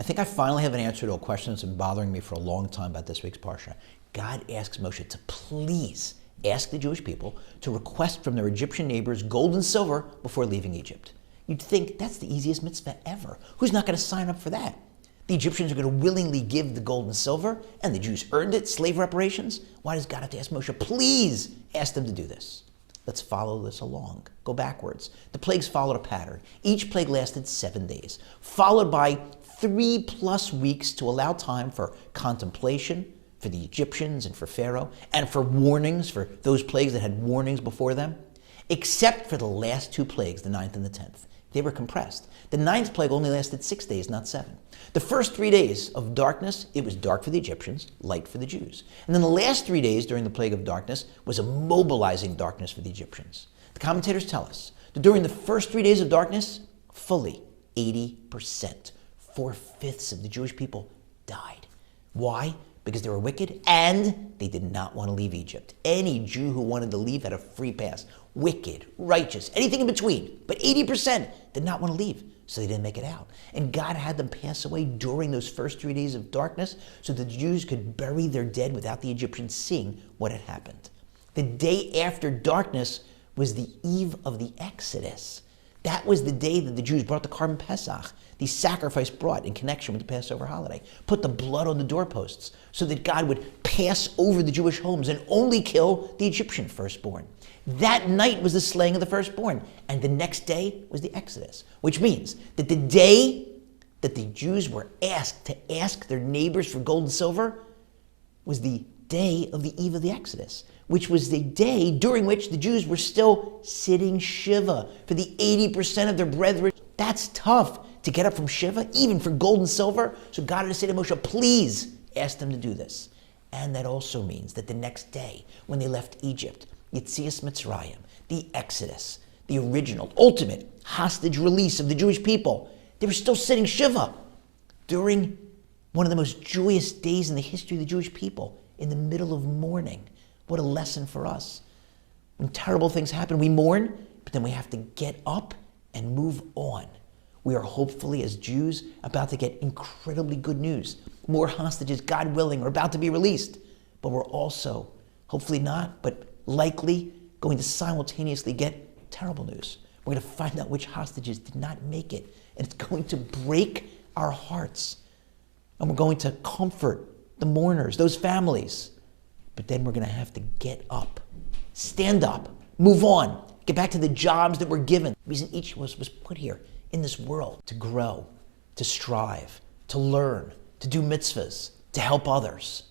I think I finally have an answer to a question that's been bothering me for a long time about this week's Parsha. God asks Moshe to please ask the Jewish people to request from their Egyptian neighbors gold and silver before leaving Egypt. You'd think that's the easiest mitzvah ever. Who's not going to sign up for that? The Egyptians are going to willingly give the gold and silver, and the Jews earned it, slave reparations. Why does God have to ask Moshe, please ask them to do this? Let's follow this along. Go backwards. The plagues followed a pattern. Each plague lasted 7 days, followed by 3+ weeks to allow time for contemplation for the Egyptians and for Pharaoh, and for warnings for those plagues that had warnings before them, except for the last 2 plagues, the 9th and the 10th. They were compressed. The 9th plague only lasted 6 days, not 7. The first 3 days of darkness, it was dark for the Egyptians, light for the Jews. And then the last 3 days during the plague of darkness was a mobilizing darkness for the Egyptians. The commentators tell us that during the first 3 days of darkness, fully 80%, 4/5 of the Jewish people died. Why? Because they were wicked and they did not want to leave Egypt. Any Jew who wanted to leave had a free pass. Wicked, righteous, anything in between. But 80% did not want to leave, so they didn't make it out. And God had them pass away during those first 3 days of darkness so the Jews could bury their dead without the Egyptians seeing what had happened. The day after darkness was the eve of the Exodus. That was the day that the Jews brought the Korban Pesach, the sacrifice brought in connection with the Passover holiday, put the blood on the doorposts so that God would pass over the Jewish homes and only kill the Egyptian firstborn. That night was the slaying of the firstborn, and the next day was the Exodus, which means that the day that the Jews were asked to ask their neighbors for gold and silver was the day of the eve of the Exodus, which was the day during which the Jews were still sitting Shiva for the 80% of their brethren. That's tough to get up from Shiva, even for gold and silver. So God had to say to Moshe, please ask them to do this. And that also means that the next day, when they left Egypt, Yetzias Mitzrayim, the Exodus, the original, ultimate hostage release of the Jewish people, they were still sitting Shiva during one of the most joyous days in the history of the Jewish people, in the middle of mourning. What a lesson for us. When terrible things happen, we mourn, but then we have to get up and move on. We are hopefully, as Jews, about to get incredibly good news. More hostages, God willing, are about to be released. But we're also, hopefully not, but likely going to simultaneously get terrible news. We're going to find out which hostages did not make it, and it's going to break our hearts. And we're going to comfort the mourners, those families. But then we're going to have to get up, stand up, move on, get back to the jobs that we're given. The reason each of us was put here in this world to grow, to strive, to learn, to do mitzvahs, to help others.